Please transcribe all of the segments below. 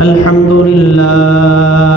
الحمد لله.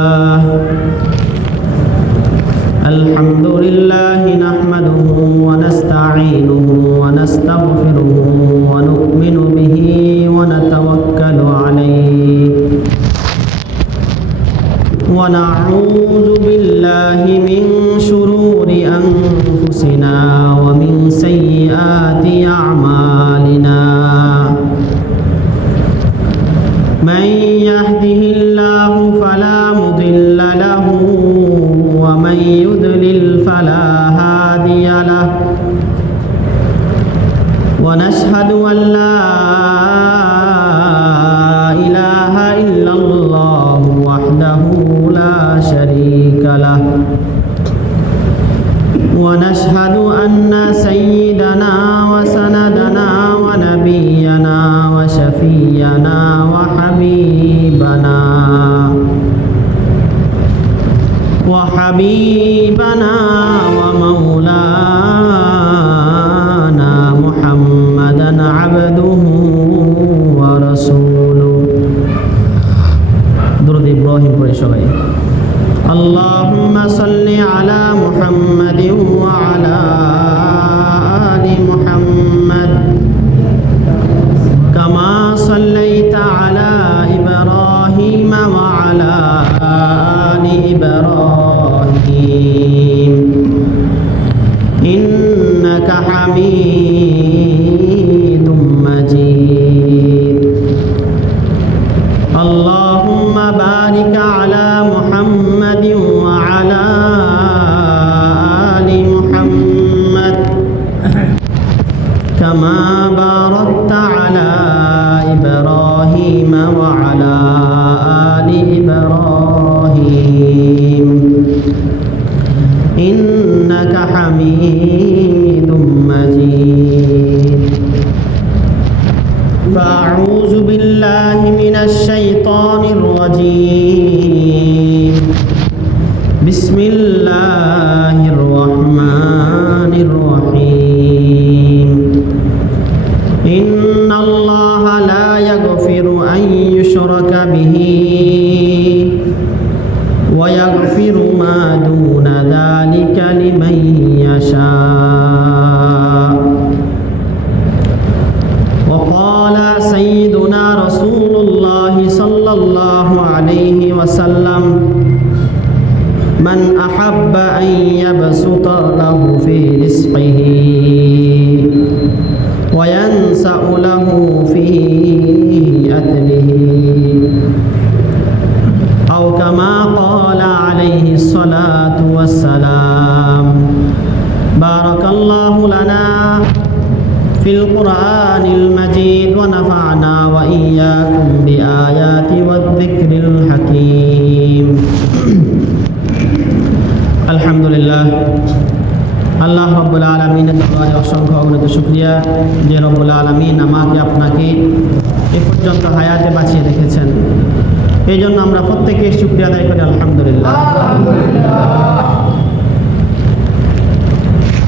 ونشهد أن سيدنا وسندنا ونبينا وشفينا وحبيبنا وحبيبنا حميد يغفر أن يشرك به আলমিনের দরবারে অসংখ্য অগণিত শুক্রিয়া। যে রব্বুল আলমিন আমাকে, আপনাকে এ পর্যন্ত হায়াতে বাঁচিয়ে রেখেছেন। এই জন্য আমরা প্রত্যেকে শুক্রিয়া আদায় করি, আলহামদুলিল্লাহ।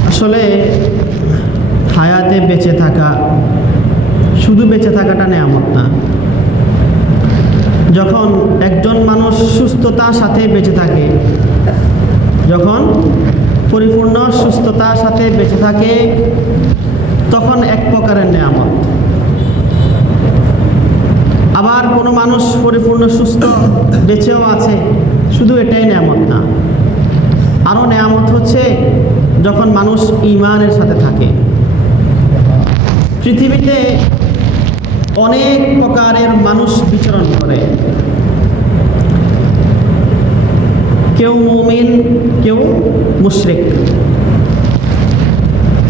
আসলে হায়াতে বেঁচে থাকা, শুধু বেঁচে থাকাটা নেয়ামত না। যখন একজন মানুষ সুস্থতার সাথে বেঁচে থাকে, যখন পরিপূর্ণ সুস্থতার সাথে বেঁচে থাকে তখন এক প্রকারের নেয়ামত। আবার কোনো মানুষ পরিপূর্ণ সুস্থ, বেঁচেও আছে, শুধু এটাই নেয়ামত না। আরও নেয়ামত হচ্ছে যখন মানুষ ইমানের সাথে থাকে। পৃথিবীতে অনেক প্রকারের মানুষ বিচরণ করে। কেউ মুমিন কেউ মুশরিক।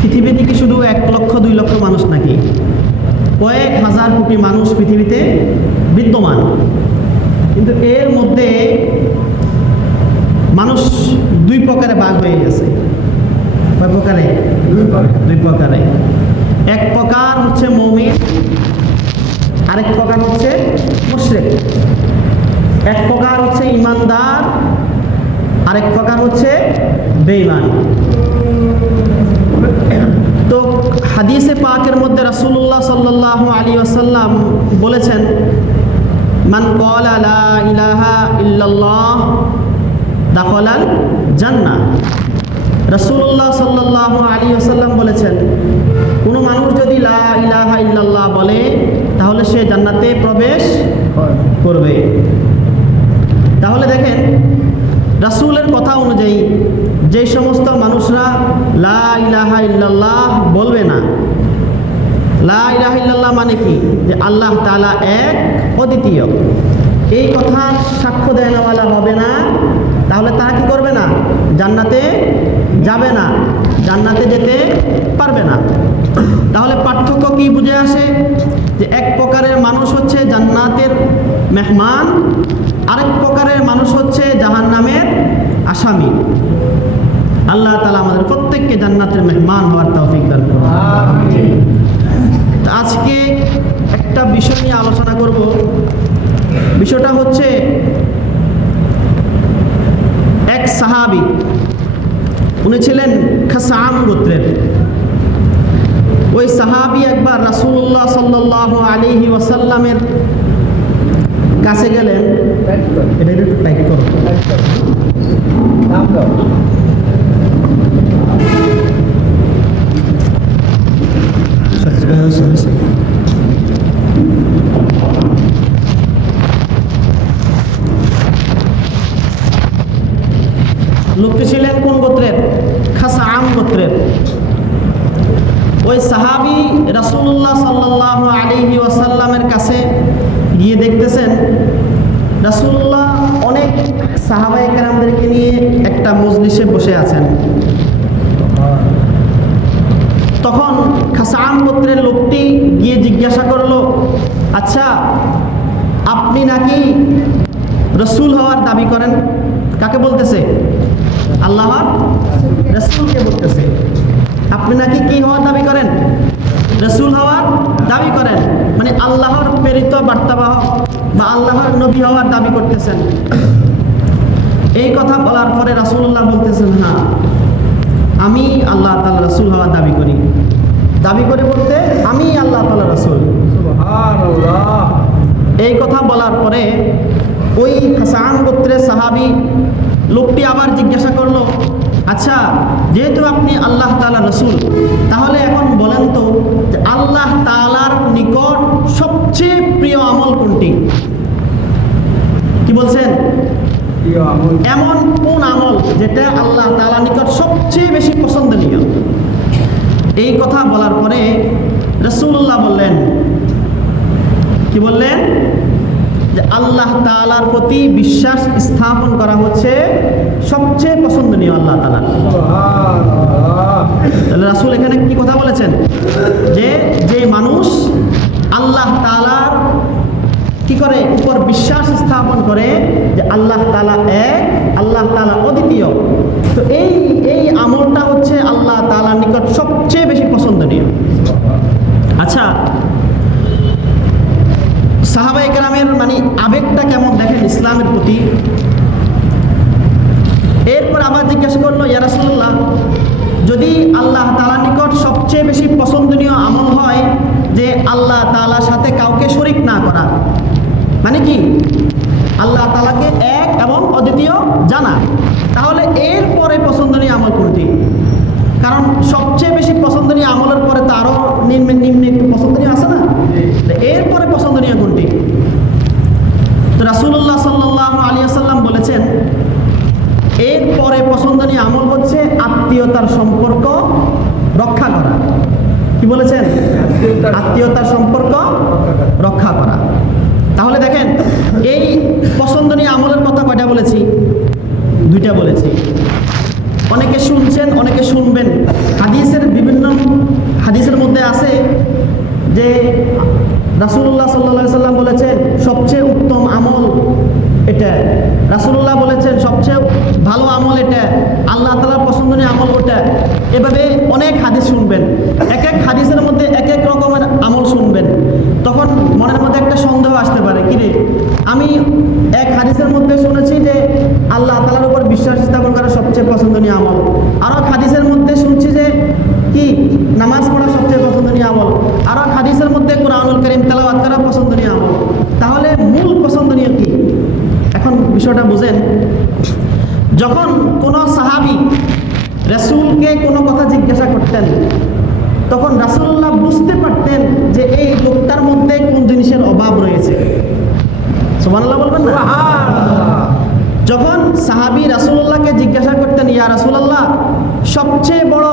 পৃথিবীতে কি শুধু এক লক্ষ দুই লক্ষ মানুষ নাকি? কয়েক হাজার কোটি মানুষ পৃথিবীতে বিদ্যমান। কিন্তু এর মধ্যে মানুষ দুই প্রকারে ভাগ হয়ে গেছে। কয় প্রকারে? দুই প্রকারে। এক প্রকার হচ্ছে মৌমিন আরেক প্রকার হচ্ছে মুশরিক। এক প্রকার হচ্ছে ইমানদার আরেক প্রকার হচ্ছে বেঈমান। তো হাদিসে পাকের মধ্যে রাসূলুল্লাহ সাল্লাল্লাহু আলী আসাল্লাম বলেছেন মান ক্বালা লা ইলাহা ইল্লাল্লাহ দাখলাল জান্নাহ। রাসূলুল্লাহ সাল্লাল্লাহু আলাইহি ওয়াসাল্লাম বলেছেন কোনো মানুষ যদি লা ইলাহা ইল্লাল্লাহ বলে তাহলে সে জান্নাতে প্রবেশ করবে। তাহলে দেখেন রাসূলের কথা অনুযায়ী যে সমস্ত মানুষরা লা বলবে না, লা মানে কি? যে আল্লাহ তাআলা এক অদ্বিতীয়। এই কথা সাক্ষ্য দেওয়ালা হবে না, তাহলে তারা কি করবে না? জান্নাতে যাবে না, জান্নাতে যেতে পারবে না। তাহলে পার্থক্য কি বুঝে আসে? যে এক প্রকারের মানুষ হচ্ছে জান্নাতের মেহমান আরেক প্রকারের মানুষ হচ্ছে জাহান্নামের আসামি আল্লাহ তালা আমাদের প্রত্যেককে জান্নাতের মেহমান হওয়ার তৌফিক দান আজকে একটা বিষয় নিয়ে আলোচনা করব। বিষয়টা হচ্ছে এক সাহাবি, উনি ছিলেন খাসাম গোত্রের। ওই সাহাবি একবার রাসুল্লাহ সাল্লাল্লাহু আলাইহি ওয়াসাল্লামের কাছে গেলেন। এটা একটু টাইপ করো। লোকটি ছিলেন কোন গোত্রের খাসা আম গোত্রের ওই সাহাবি রাসূলুল্লাহ সাল্লাল্লাহু আলাইহি ওয়াসাল্লামের কাছে গিয়ে দেখতেছেন রাসূলুল্লাহ অনেক সাহাবায়ে কেরামদেরকে নিয়ে একটা মজলিসে বসে আছেন। তখন খাসাম গোত্রের লোকটি গিয়ে জিজ্ঞাসা করল আচ্ছা আপনি নাকি রসুল হওয়ার দাবি করেন? কাকে বলতেছে? আল্লাহর রসুলকে বলতেছে। আপনি নাকি কি হওয়ার দাবি করেন? রসুল হওয়ার দাবি করেন মানে আল্লাহর প্রেরিত বার্তাবাহক বা আল্লাহর নবী হওয়ার দাবি করতেছেন। এই কথা বলার পরে রাসূলুল্লাহ বলতেছেন হ্যাঁ আমি আল্লাহ তাআলা রসুল হওয়ার দাবি করি। দাবি করে বলতে আমি আল্লাহ তাআলা রসুল। এই কথা বলার পরে ওই হাসান গোত্রের সাহাবি লোকটি আবার জিজ্ঞাসা করল আচ্ছা যেহেতু আপনি আল্লাহ তাআলা রসুল তাহলে এখন বলেন তো যে আল্লাহ তালার নিকট সবচেয়ে প্রিয় আমল কোনটি? কি বলছেন? এমন কোন আমল যেটা আল্লাহ তাআলার নিকট সবচেয়ে বেশি পছন্দনীয়? এই কথা বলার পরে রসুল্লাহ বললেন কি বললেন? যে আল্লাহ তাআলার প্রতি বিশ্বাস স্থাপন করা হচ্ছে সবচেয়ে পছন্দনীয় আল্লাহ তালা তাহলে রাসূল এখানে কি কথা বলেছেন? যে যে মানুষ আল্লাহ তাআলার কি করে? উপর বিশ্বাস স্থাপন করে যে আল্লাহ তালা এক, আল্লাহ তালা অদ্বিতীয়। তো এই এই আমলটা হচ্ছে আল্লাহ তালার নিকট সবচেয়ে বেশি পছন্দনীয়। আচ্ছা সাহাবাই গ্রামের মানে আবেগটা কেমন দেখেন ইসলামের প্রতি? এরপর আবার জিজ্ঞাসা করল ইয়ারাসুল্লাহ যদি আল্লাহ তালার নিকট সবচেয়ে বেশি পছন্দনীয় আমল হয় যে আল্লাহ তালার সাথে কাউকে শরিক না করা মানে কি? আল্লাহ তালাকে এক এবং অদ্বিতীয় জানা। তাহলে এরপরে পছন্দনীয় আমল কোনটি? কারণ সবচেয়ে বেশি পছন্দনীয় আমলের পরে তো আরও নিম্নে নিম্নে একটু পছন্দনীয় আছে না? তো এরপরে পছন্দনীয় কোনটি? তো রাসুল্লাহ সাল্লাহ আলী আসাল্লাম বলেছেন এরপরে পছন্দনীয় আমল হচ্ছে আত্মীয়তার সম্পর্ক রক্ষা করা। কি বলেছেন? আত্মীয়তার সম্পর্ক রক্ষা করা। তাহলে দেখেন, এই পছন্দনীয় আমলের কথা কয়টা বলেছি? দুইটা বলেছি। অনেকে শুনছেন, অনেকে শুনবেন। হাদিসের বিভিন্ন, হাদিসের মধ্যে আছে যে রাসুল্লাহ সাল্লা সাল্লাম বলেছেন, সবচেয়ে উত্তম আমল এটা রাসুল্লাহ বলেছেন, সবচেয়ে ভালো আমল এটা, আল্লাহ তালার পছন্দনীয় আমল ওটা। এভাবে অনেক হাদিস শুনবেন এক এক হাদিসের মধ্যে এক এক রকমের আমল শুনবেন। তখন মনের মধ্যে একটা সন্দেহ আসতে পারে কিরে আমি এক হাদিসের মধ্যে শুনেছি যে আল্লাহ তালার উপর বিশ্বাস স্থাপন করা সবচেয়ে পছন্দনীয় আমল। আরও হাদিসের মধ্যে শুনছি যে কি, নামাজ পড়া সবচেয়ে পছন্দনীয় আমল আরও এক হাদিসের মধ্যে কোরআনুল করিম তেলাওয়াত করা পছন্দনীয় আমল তাহলে মূল পছন্দ বিষয়টা বুঝেন? যখন কোনো সাহাবি রাসূলকে কোনো কথা জিজ্ঞাসা করতেন তখন রাসূলুল্লাহ বুঝতে পারতেন যে এই লোকটার মধ্যে কোন জিনিসের অভাব রয়েছে। সুবহানাল্লাহ বলবেন না? যখন সাহাবি রাসূলুল্লাহকে জিজ্ঞাসা করতেন ইয়া রাসূলুল্লাহ সবচেয়ে বড়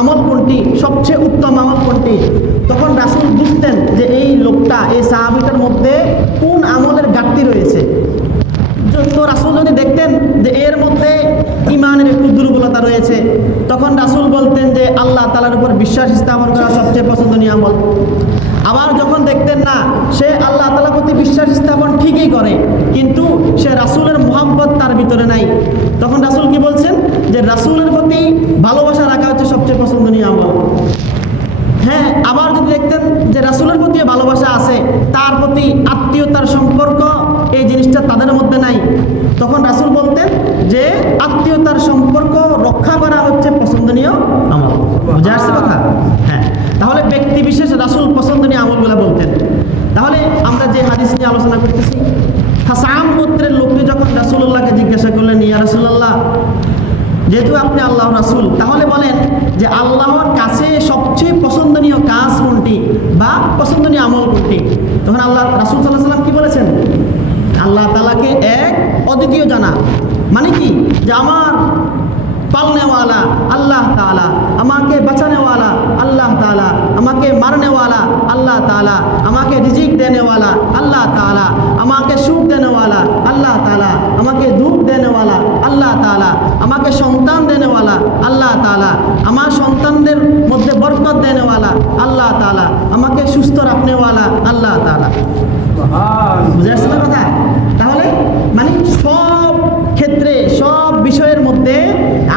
আমল কোনটি? সবচেয়ে উত্তম আমল কোনটি? তখন রাসূল বুঝতেন যে এই লোকটা এই সাহাবিটার মধ্যে কোন আমলের ঘাটতি রয়েছে। তো রাসুল যদি দেখতেন যে এর মধ্যে ইমানের একটু দুর্বলতা রয়েছে, তখন রাসুল বলতেন যে আল্লাহ তালার উপর বিশ্বাস স্থাপন করা সবচেয়ে পছন্দনীয় আমল। আবার যখন দেখতেন না, সে আল্লাহ তালার প্রতি বিশ্বাস স্থাপন ঠিকই করে, কিন্তু সে রাসুলের মোহাম্মত তার ভিতরে নাই। তখন রাসুল কি বলছেন? যে রাসূলের প্রতি ভালোবাসা রাখা হচ্ছে সবচেয়ে পছন্দনীয় আমল হ্যাঁ আবার যদি দেখতেন যে রাসূলের প্রতি ভালোবাসা আছে তার প্রতি আত্মীয়তার সম্পর্ক এই জিনিসটা তাদের মধ্যে নাই তখন রাসূল বলতেন যে আত্মীয়তার সম্পর্ক রক্ষা করা হচ্ছে পছন্দনীয় আমল বুঝে আসছে কথা? হ্যাঁ। তাহলে ব্যক্তি বিশেষ রাসূল পছন্দনীয় আমলগুলো বলতেন। তাহলে আমরা যে হাদিস নিয়ে আলোচনা করতেছি হাসাম গোত্রের লোকটি যখন রাসূলুল্লাহকে জিজ্ঞাসা করলেন ইয়া রাসূলুল্লাহ যেহেতু আপনি আল্লাহ রাসূল তাহলে বলেন যে আল্লাহর কাছে সবচেয়ে পছন্দনীয় কাজ কোনটি বা পছন্দনীয় আমল কোনটি? তখন আল্লাহ রাসূল সাল্লাহ সাল্লাম কি বলেছেন? আল্লাহ তালাকে এক অদ্বিতীয় জানা। মানে কি? যে আমার পালনেওয়ালা আল্লাহ তালা আমাকে বাঁচানেওয়ালা আল্লাহ তালা আমাকে মারনেওয়ালা আল্লাহ তালা আমাকে রিজিক দেনেওয়ালা আল্লাহ তালা আমাকে সুখ দেনেওয়ালা আল্লাহ তালা আমাকে দুঃখ দেনেওয়ালা আল্লাহ তালা আমাকে সন্তান দেনেওয়ালা আল্লাহ তালা আমার সন্তানদের মধ্যে বরকত দেনেওয়ালা আল্লাহ তালা আমাকে সুস্থ রাখনেওয়ালা আল্লাহ তালা বুঝে আসছে কথা? তাহলে মানে সব ক্ষেত্রে সব বিষয়ের মধ্যে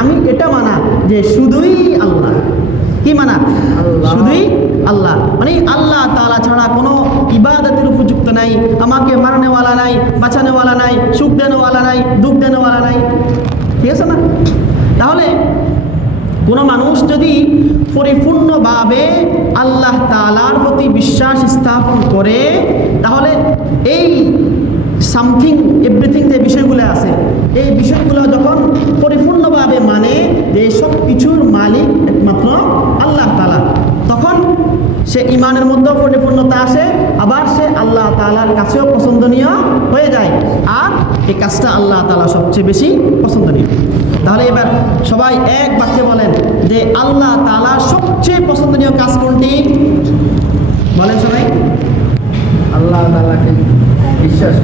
আমি এটা মানা যে শুধুই আল্লাহ। কি মানা। শুধুই আল্লাহ। মানে আল্লাহ তালা ছাড়া কোনো ইবাদতের উপযুক্ত নাই আমাকে মারনেওয়ালা নাই বাঁচানেওয়ালা নাই সুখ দেনেওয়ালা নাই দুঃখ দেনেওয়ালা নাই। ঠিক আছে না? তাহলে কোনো মানুষ যদি পরিপূর্ণভাবে আল্লাহ তালার প্রতি বিশ্বাস স্থাপন করে তাহলে এই সামথিং এভরিথিং যে বিষয়গুলো আছে, এই বিষয়গুলো যখন পরিপূর্ণভাবে মানে যে সব কিছুর মালিক একমাত্র আল্লাহ তালা তখন সে ইমানের মধ্যেও পরিপূর্ণতা আসে, আবার সে আল্লাহ তালার কাছেও পছন্দনীয় হয়ে যায়। আর এই কাজটা আল্লাহ তালা সবচেয়ে বেশি পছন্দনীয়। তাহলে এবার সবাই এক বাক্যে বলেন যে আল্লাহ তালা সবচেয়ে পছন্দনীয় কাজ কোনটি? বলেন সবাই। আল্লাহ বিশ্বাস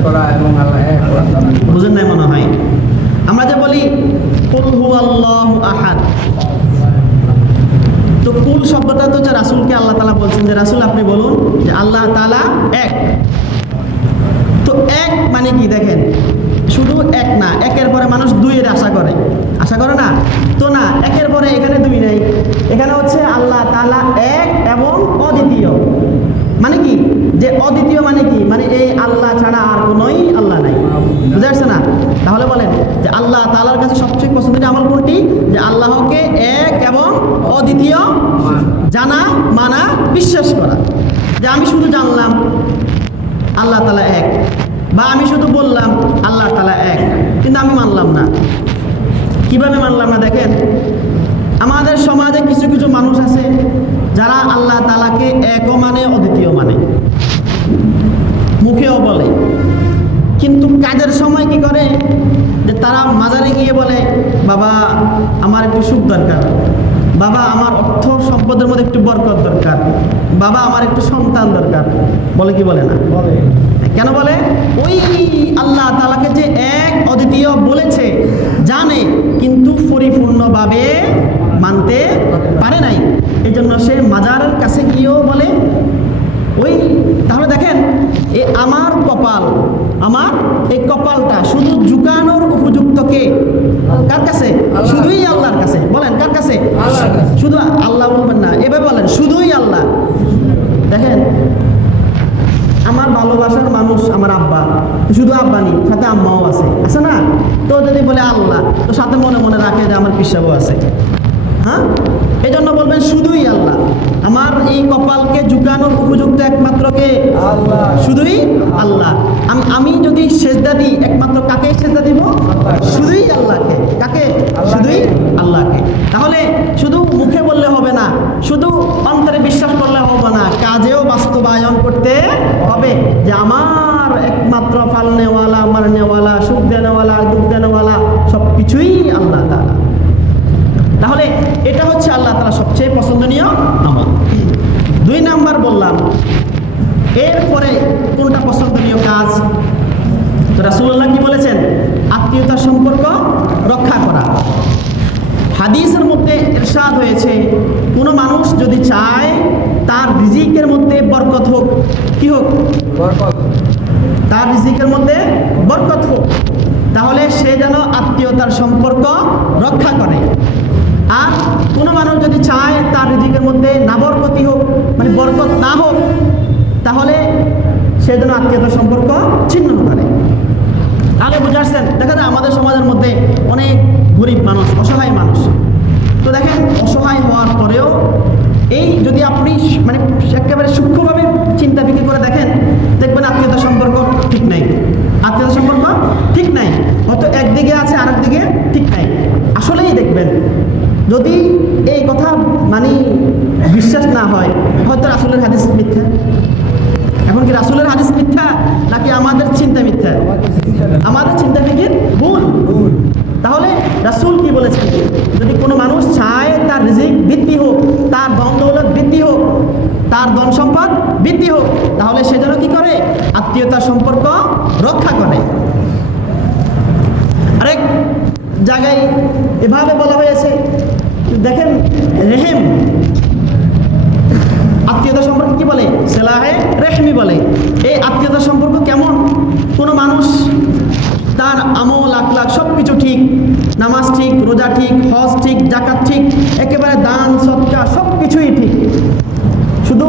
করা এবং আল্লাহ বুঝেন নাই মনে হয়? আমরা যে বলি, কুল হু আল্লাহ আহাদ তো কুল শব্দটা তো হচ্ছে রাসুলকে আল্লাহ তালা বলছেন যে, রাসুল, আপনি বলুন যে আল্লাহ তালা এক। তো এক মানে কি দেখেন? শুধু এক না, একের পরে মানুষ দুইয়ের আশা করে। আশা করে না? তো না, একের পরে এখানে দুই নেই। এখানে হচ্ছে আল্লাহ তালা এক এবং অদ্বিতীয়। মানে কি? যে অদ্বিতীয় মানে কি? মানে এই আল্লাহ ছাড়া আর কোনোই আল্লাহ নাই। বুঝতে পারছে না? তাহলে বলেন যে আল্লাহ তালার কাছে সবচেয়ে পছন্দের আমল কোনটি? যে আল্লাহকে এক এবং অদ্বিতীয় জানা, মানা, বিশ্বাস করা। যে আমি শুধু জানলাম, আল্লাহ তালা এক। বা আমি শুধু বললাম, আল্লাহ তালা এক। কিন্তু আমি মানলাম না। কীভাবে মানলাম না দেখেন? আমাদের সমাজে কিছু কিছু মানুষ আছে যারা আল্লাহ তালাকে একও মানে অদ্বিতীয় মানে। মুখেও বলে। কিন্তু কাজের সময় কি করে? যে তারা মাজারে গিয়ে বলে বাবা আমার একটু সুখ দরকার। বাবা আমার অর্থ সম্পদের মধ্যে একটু বরকত দরকার। বাবা আমার একটু সন্তান দরকার। বলে কি বলে না? বলে। কেন বলে? ওই আল্লাহ তালাকে যে এক অদ্বিতীয় বলেছে জানে কিন্তু পরিপূর্ণভাবে মানতে পারে নাই। এই জন্য সে মাজারের কাছে গিয়েও বলে ওই তাহলে দেখেন এ আমার কপাল আমার এই কপালটা শুধু ঝুঁকানোর উপযুক্ত কে? কার কাছে? শুধুই আল্লাহর কাছে। বলেন কার কাছে। শুধু আল্লাহ বলবেন না এভাবে বলেন শুধুই আল্লাহ। দেখেন আমার ভালোবাসার মানুষ আমার আব্বা শুধু আব্বা নেই সাথে আম্মাও আছে আছে না? তো যদি বলে আল্লাহ তো সাথে মনে মনে রাখে যে আমার পিসাবও আছে। হ্যাঁ? এই জন্য বলবেন শুধুই আল্লাহ। আমার এই কপালকে জুগানোর উপযুক্ত একমাত্র কে? শুধুই আল্লাহ। আমি যদি সেজদা দিই একমাত্র কাকে সেজদা দিব? শুধুই আল্লাহকে। কাকে? শুধুই আল্লাহকে। তাহলে শুধু মুখে বললে হবে না শুধু অন্তরে বিশ্বাস করলে হবে না কাজেও বাস্তবায়ন করতে হবে। যে আমার একমাত্র ফালনেওয়ালা মারনেওয়ালা সুখ দেনেওয়ালা দুঃখ দেনেওয়ালা সব কিছুই হচ্ছে আল্লাহ তালা সবচেয়ে পছন্দনীয় আমল। দুই নাম্বার বললাম এরপরে কোনটা পছন্দনীয় কাজ? তো রাসুল্লাহ কি বলেছেন? আত্মীয়তার সম্পর্ক রক্ষা করা। হাদিসের মধ্যে ইরশাদ হয়েছে কোনো মানুষ যদি চায় তার রিজিকের মধ্যে বরকত হোক কি হোক? বরকত। তার রিজিকের মধ্যে বরকত হোক। তাহলে সে যেন আত্মীয়তার সম্পর্ক রক্ষা করে। আর কোনো মানুষ যদি চায় তার রিজিকের মধ্যে না বরকতি হোক মানে বরকত না হোক, তাহলে সে যেন আত্মীয়তার সম্পর্ক ছিন্ন করে। আগে বুঝে আসছেন দেখা যায় আমাদের সমাজের মধ্যে অনেক গরিব মানুষ, অসহায় মানুষ। তো দেখেন, অসহায় হওয়ার পরেও এই যদি আপনি মানে একেবারে সূক্ষ্মভাবে চিন্তা ফিকির করে দেখেন, দেখবেন আত্মীয়তা সম্পর্ক ঠিক নাই। আত্মীয়তা সম্পর্ক ঠিক নাই। হয়তো একদিকে আছে আরেক দিকে ঠিক নাই। আসলেই দেখবেন যদি এই কথা মানে বিশ্বাস না হয়, হয়তো রাসুলের হাদিস মিথ্যা। এখন কি রাসুলের হাদিস মিথ্যা নাকি আমাদের চিন্তা মিথ্যা? আমাদের চিন্তা ভুল ভুল। তাহলে রাসূল কি বলেছেন? যদি কোনো মানুষ চায় তার রিজিক বৃদ্ধি হোক, তার ধন দৌলত বৃদ্ধি হোক, তার ধন সম্পদ বৃদ্ধি হোক, তাহলে সে যেন কি করে? আত্মীয়তার সম্পর্ক রক্ষা করে। আরেক জায়গায় এভাবে বলা হয়েছে দেখেন, রেহেম। আত্মীয়তা সম্পর্কে কি বলে? সেলাহে রেহমি বলে। এই আত্মীয়তা সম্পর্ক কেমন? কোনো মানুষ তার আমল, আখলাখ সব কিছু ঠিক, নামাজ ঠিক, রোজা ঠিক, হজ ঠিক জাকাত ঠিক, একেবারে দান, সৎকা সব কিছুই ঠিক। শুধু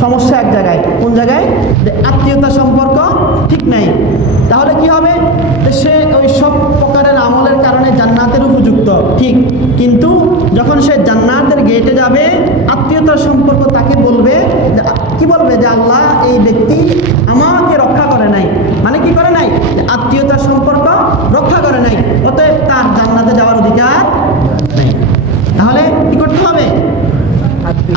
সমস্যা এক জায়গায়। কোন জায়গায়? যে আত্মীয়তা সম্পর্ক ঠিক নাই। তাহলে কি হবে? সে ওই সব প্রকারের আমলের কারণে ঠিক কিন্তু যখন সে জান্নাতের গেটে যাবে, আত্মীয়তার সম্পর্ক তাকে বলবে কি বলবে? যে, আল্লাহ, এই ব্যক্তি আমাকে রক্ষা করে নাই। মানে কি করে নাই? আত্মীয়তার সম্পর্ক রক্ষা করে নাই। অতএব তার জান্নাতে যাওয়ার অধিকার নেই। তাহলে কি করতে হবে?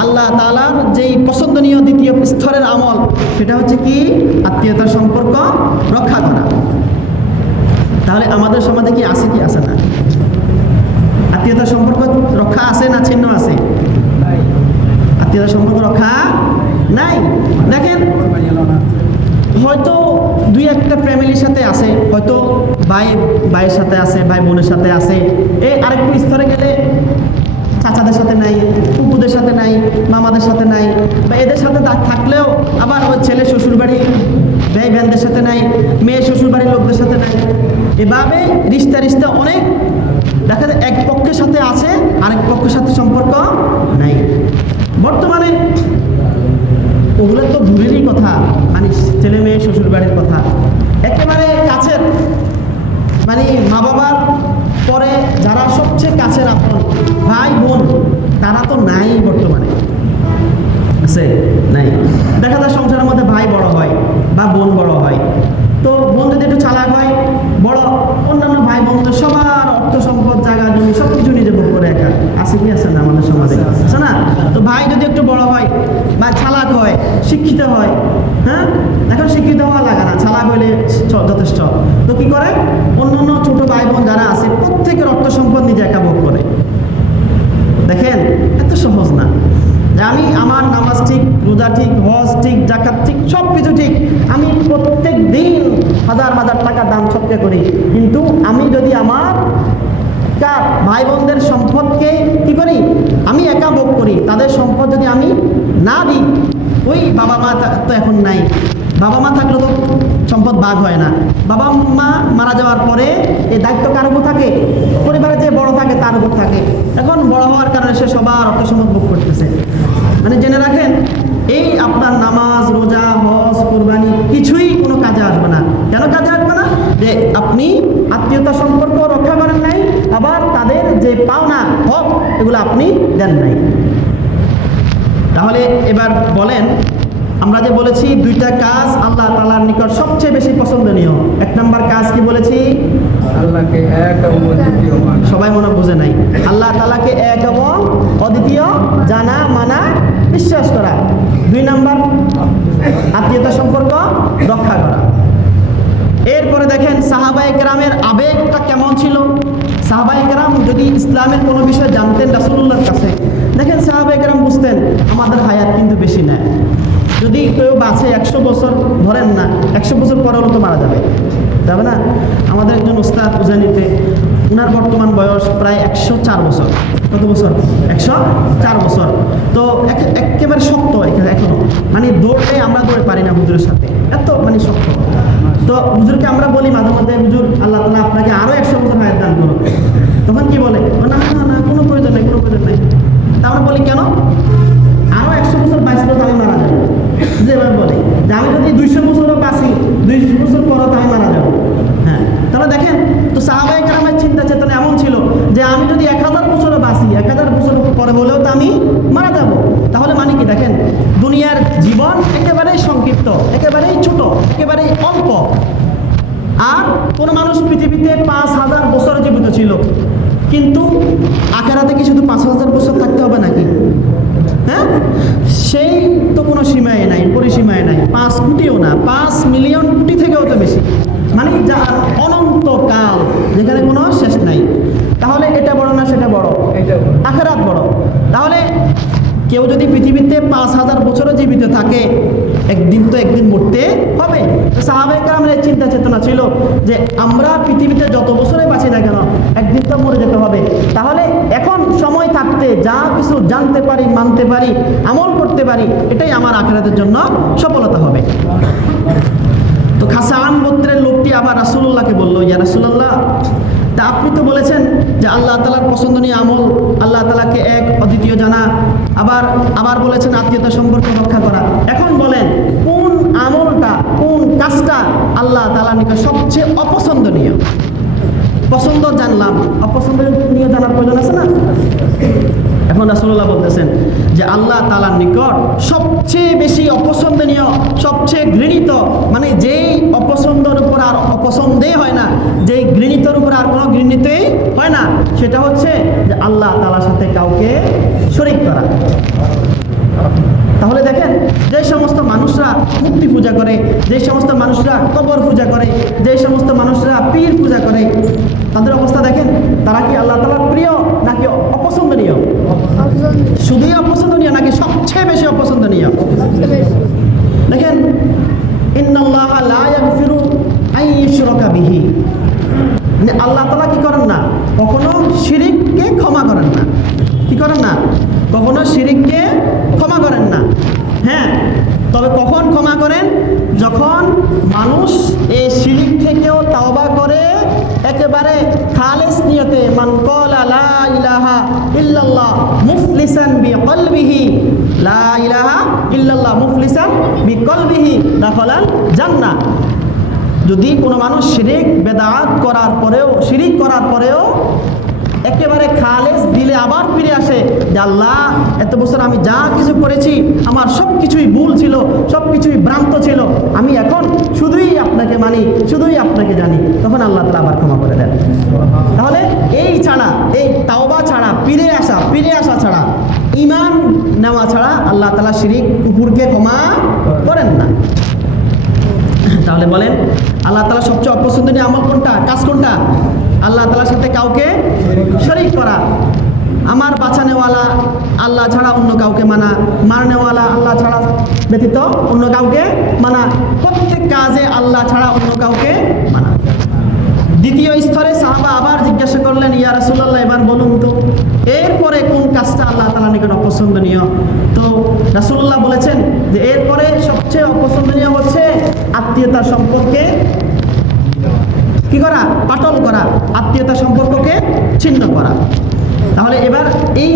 আল্লাহ তালার যেই পছন্দনীয় দ্বিতীয় স্তরের আমল, সেটা হচ্ছে কি? আত্মীয়তার সম্পর্ক রক্ষা করা। তাহলে আমাদের সমাজে কি আছে কি আছে না? আত্মীয়তার সম্পর্ক রক্ষা আছে না ছিন্ন আছে? নাই আত্মীয়তার সম্পর্ক রক্ষা নাই? দেখেন, হয়তো দুই একটা ফ্যামিলির সাথে আছে, হয়তো ভাই, ভাইয়ের সাথে আছে, ভাই বোনের সাথে আছে। এই আরেকটু স্তরে গেলে চাচাদের সাথে নাই পুকুদের সাথে নাই, মামাদের সাথে নাই, বা এদের সাথে থাকলেও আবার ওই ছেলে শ্বশুরবাড়ি, ভাই বোনদের সাথে নাই, মেয়ে শ্বশুরবাড়ির লোকদের সাথে নাই। এভাবে রিস্তা রিস্তা অনেক দেখা যায় এক পক্ষের সাথে আছে, আরেক পক্ষের সাথে সম্পর্ক নাই। বর্তমানে ওগুলো তো দূরেরই কথা মানে ছেলে মেয়ে শ্বশুর বাড়ির কথা। একেবারে কাছের মানে মা বাবার পরে যারা সবচেয়ে কাছের আপন ভাই, বোন, তারা তো নাই বর্তমানে। আছে? নাই। দেখা যায় সংসারের মধ্যে ভাই বড় হয় বা বোন বড় হয়। তো বোন যদি একটু চালাক হয়, বড় অন্যান্য ভাই বোনদের সবার অর্থ সম্পদ জায়গা জমি সব কিছু নিজে ভোগ করে একা। আছে কি আছে না আমাদের সমাজে। আছে, না তো ভাই যদি একটু বড় হয় বা চালাক হয় শিক্ষিত হয় হ্যাঁ? এখন শিক্ষিত হওয়া লাগে না চালাক হইলে যথেষ্ট। তো কি করে? অন্য অন্য ছোট ভাই বোন যারা আছে প্রত্যেকের অর্থ সম্পদ নিজে একা ভোগ করে। দেখেন এত সহজ না। আমি আমার নামাজ ঠিক রোজা ঠিক হজ ঠিক জাকাত ঠিক সব কিছু ঠিক। আমি প্রত্যেক দিন হাজার হাজার টাকা দাম সত্যি করি। কিন্তু আমি যদি আমার কার ভাই বোনদের সম্পদকে কি করি? আমি একা ভোগ করি। তাদের সম্পদ যদি আমি না দিই, ওই বাবা মা তা- এখন নাই। বাবা মা থাকলে তো সম্পদ ভাগ হয় না। বাবা মা মারা যাওয়ার পরে এই দায়িত্ব কার উপর থাকে? পরিবারে যে বড় থাকে, তার উপর থাকে। এখন বড় হওয়ার কারণে সে সবার অর্থ সম্পদ ভোগ করতেছে। মানে জেনে রাখেন, এই আপনার নামাজ, রোজা, হজ, কোরবানি কিছুই কোনো কাজে আসবে না। কেন কাজে আসবে না? যে আপনি আত্মীয়তা সম্পর্ক রক্ষা করেন নাই আবার তাদের যে পাওনা হক এগুলো আপনি দেন নাই। তাহলে এবার বলেন আমরা যে বলেছি দুইটা কাজ আল্লাহ তালার নিকট সবচেয়ে বেশি পছন্দনীয়। এক নম্বর কাজ কি বলেছি? আল্লাহকে এক সবাই মনে বুঝে নাই। আল্লাহ তালাকে এক এবং অদ্বিতীয় জানা মানা বিশ্বাস করা। দুই নাম্বার আত্মীয়তা সম্পর্ক রক্ষা করা। এরপরে দেখেন সাহাবাই কেরামের আবেগটা কেমন ছিল? সাহাবাই কেরাম যদি ইসলামের কোনো বিষয় জানতেন রাসুল্লাহর কাছে, দেখেন সাহাবাই কেরাম বুঝতেন, আমাদের হায়াত কিন্তু বেশি নেয় যদি কেউ বাঁচে একশো বছর, ধরেন না, একশো বছর পরে তো মারা যাবে। না, আমাদের একজন ওস্তাদ উজানিতে ওনার বর্তমান বয়স প্রায় একশো চার বছর। কত বছর? একশো চার বছর। তো একেবারে শক্ত এখনও। মানে দৌড়লে আমরা দৌড়ে পারি না হুজুরের সাথে। এত মানে শক্ত। তো হুজুরকে আমরা বলি মাঝে মধ্যে, হুজুর, আল্লাহ তালা আপনাকে আরও একশো বছর হায়াত দান করুন তখন কি বলে? না না না, কোনো প্রয়োজন নেই, কোনো প্রয়োজন নেই। তা আমরা বলি, কেন? আরও একশো বছর বাঁচলে তো আমি মারা যাব। যেভাবে বলে, যে আমি যদি দুইশো বছরও বাঁচি, দুইশো বছর পরও তো আমি মারা যাব। হ্যাঁ তাহলে দেখেন, তো সাহাবাই কারামের চিন্তা চেতনা এমন ছিল যে আমি যদি এক হাজার বছরও বাঁচি, এক হাজার বছর পরে হলেও তো আমি মারা যাব। তাহলে মানে কি? দেখেন দুনিয়ার জীবন একেবারেই সংক্ষিপ্ত একেবারেই ছোট একেবারেই অল্প। আর কোনো মানুষ পৃথিবীতে পাঁচ হাজার বছর জীবিত ছিল কিন্তু আখেরাতে কি শুধু পাঁচ হাজার বছর থাকতে হবে নাকি? হ্যাঁ? সেই তো কোনো সীমায় নাই পরিসীমায় নাই পাঁচ কোটিও না পাঁচ মিলিয়ন কোটি থেকেও তো বেশি। মানে যা অনন্তকাল যেখানে কোনো শেষ নাই। তাহলে এটা বড় না সেটা বড়। আখেরাত বড়। তাহলে কেউ যদি পৃথিবীতে পাঁচ হাজার বছরও জীবিত থাকে, একদিন তো একদিন মরতে হবে। তো সাহাবাহিক আমাদের চিন্তা চেতনা ছিল যে আমরা পৃথিবীতে যত বছরে বাঁচি না কেন, একদিন তো মরে যেতে হবে। তাহলে এখন সময় থাকতে যা কিছু জানতে পারি, মানতে পারি, আমল করতে পারি, এটাই আমার আখেরাতের জন্য সফলতা হবে। তো খাসান গোত্রের লোকটি আবার রাসুল্লাহকে বলল, ইয়া রাসুল্লাহ তা আপনি তো বলেছেন যে আল্লাহ তালার পছন্দনীয় আমল, আল্লাহ তালাকে এক অদ্বিতীয় জানা। আবার আবার বলেছেন আত্মীয়তা সম্পর্ক রক্ষা করা। এখন বলেন, কোন আমলটা, কোন কাজটা আল্লাহ তালার নিকট সবচেয়ে অপছন্দনীয়? পছন্দ জানলাম, অপছন্দনীয় জানার প্রয়োজন আছে না? এখন রাসুল্লাহ বলতেছেন যে আল্লাহ তালার নিকট সবচেয়ে বেশি অপছন্দনীয়, সবচেয়ে ঘৃণিত মানে যেই অপছন্দের উপর আর অপছন্দে হয় না, যেই ঘৃণিতর উপর আর কোনো ঘৃণিতই হয় না, সেটা হচ্ছে যে আল্লাহ তালার সাথে কাউকে শরিক করা। তাহলে দেখেন, যে সমস্ত মানুষরা মুক্তি পূজা করে, যে সমস্ত মানুষরা কবর পূজা করে, যে সমস্ত মানুষরা পীর পূজা করে, তাদের অবস্থা দেখেন, তারা কি আল্লাহ তালার প্রিয় নাকি অপছন্দনীয়? শুধুই অপছন্দনীয় নাকি সবচেয়ে বেশি অপছন্দনীয়? দেখেন আল্লাহ তালা কি করেন না? কখনো শিরিককে ক্ষমা করেন না। কি করেন না? কখনো শিরিককে ক্ষমা করেন না। হ্যাঁ তবে কখন ক্ষমা করেন? যখন মানুষ এই শিরিক থেকেও একেবারে খালেস নিয়তে মান কলা লা ইলাহা ইল্লাল্লাহ মুফলিসান বিকলবিহি। লা ইলাহা ইল্লাল্লাহ মুফলিসান বিকলবিহি দাখালাল জান্নাহ। যদি কোনো মানুষ শিরিক, বেদাত করার পরেও, শিরিক করার পরেও একেবারে খালেস দিলে আবার ফিরে আসে যে আল্লাহ, এত বছর আমি যা কিছু করেছি, আমার সব কিছুই ভুল ছিল সব কিছুই ভ্রান্ত ছিল। আমি এখন শুধুই আপনাকে মানি, শুধুই আপনাকে জানি। তখন আল্লাহ তালা আবার ক্ষমা করে দেন। তাহলে এই ছাড়া, এই তাওবা ছাড়া, ফিরে আসা ফিরে আসা ছাড়া ইমান নেওয়া ছাড়া আল্লাহ তালা শিরিক কুকুরকে ক্ষমা করেন না। তাহলে বলেন, আল্লাহ তালা সবচেয়ে অপছন্দনীয় আমল কোনটা? কাজ কোনটা? আল্লাহ তালার সাথে কাউকে শরিক করা। আমার বাঁচানেওয়ালা আল্লাহ ছাড়া অন্য কাউকে মানা। মারনেওয়ালা আল্লাহ ছাড়া ব্যতীত অন্য কাউকে মানা। প্রত্যেক কাজে আল্লাহ ছাড়া অন্য কাউকে মানা। দ্বিতীয় স্তরে সাহাবা আবার জিজ্ঞাসা করলেন, ইয়া রাসূলুল্লাহ, এবার বলুন তো এরপরে কোন কাজটা আল্লাহ তালা নিকট অপছন্দনীয়? তো রাসূলুল্লাহ বলেছেন যে, এরপরে সবচেয়ে অপছন্দনীয় হচ্ছে আত্মীয়তার সম্পর্কে কি করা? পাটল করা। আত্মীয়তা সম্পর্ককে ছিন্ন করা। তাহলে এবার এই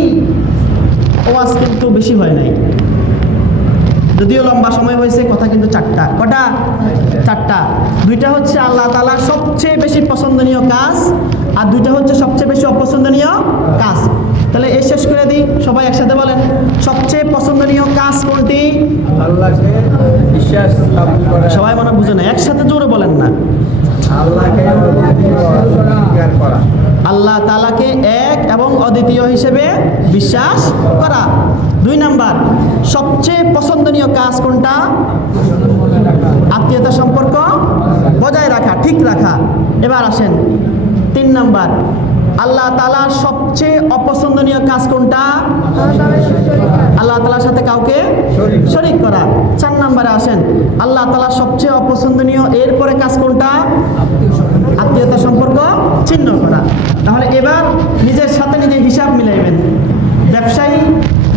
ওয়াজ কিন্তু বেশি হয় নাই। যদিও লম্বা সময় হয়েছে কথা কিন্তু চারটা। কটা? চারটা। দুইটা হচ্ছে আল্লাহ তালার সবচেয়ে বেশি পছন্দনীয় কাজ আর দুইটা হচ্ছে সবচেয়ে বেশি অপছন্দনীয় কাজ। তাহলে এ শেষ করে দিই সবাই একসাথে বলেন। সবচেয়ে পছন্দনীয় কাজ কোনটি? সবাই মনে বুঝে না একসাথে জোরে বলেন না। আল্লাহ তালাকে এক এবং অদ্বিতীয় হিসেবে বিশ্বাস করা। দুই নাম্বার সবচেয়ে পছন্দনীয় কাজ কোনটা? আত্মীয়তা সম্পর্ক বজায় রাখা ঠিক রাখা। এবার আসেন তিন নাম্বার আল্লাহ তালার সবচেয়ে অপছন্দনীয় কাজ কোনটা? আল্লাহ তালার সাথে কাউকে শরীক। করা। চার নাম্বারে আসেন। আল্লাহ তালার সবচেয়ে অপছন্দনীয় এরপরে কাজ কোনটা? আত্মীয়তা সম্পর্ক চিহ্ন করা। তাহলে এবার নিজের সাথে নিজে হিসাব মিলাইবেন। ব্যবসায়ী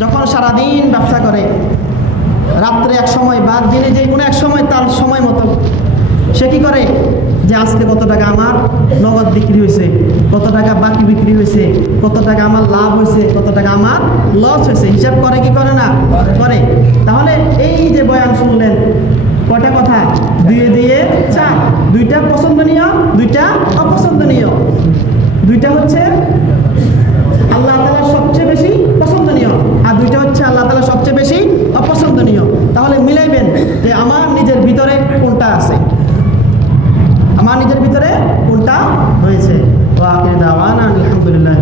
যখন সারাদিন ব্যবসা করে রাত্রে এক সময় বা দিনে যে কোনো এক সময় তার সময় মতো সে কি করে? যে আজকে কত টাকা আমার নগদ বিক্রি হয়েছে কত টাকা বাকি বিক্রি হয়েছে কত টাকা আমার লাভ হয়েছে কত টাকা আমার লস হয়েছে। হিসাব করে কি করে না? করে। তাহলে এই যে বয়ান শুনলেন কটা কথা? দুয়ে দিয়ে চার। দুইটা পছন্দনীয় দুইটা অপছন্দনীয়। দুইটা হচ্ছে আল্লাহ তালা সবচেয়ে বেশি পছন্দনীয় আর দুইটা হচ্ছে আল্লাহ তালা সবচেয়ে বেশি অপছন্দনীয়। তাহলে মিলাইবেন যে আমার নিজের ভিতরে কোনটা আছে। আমার নিজের ভিতরে উল্টা হয়েছে। ও আখির দাওয়ানা আলহামদুলিল্লাহ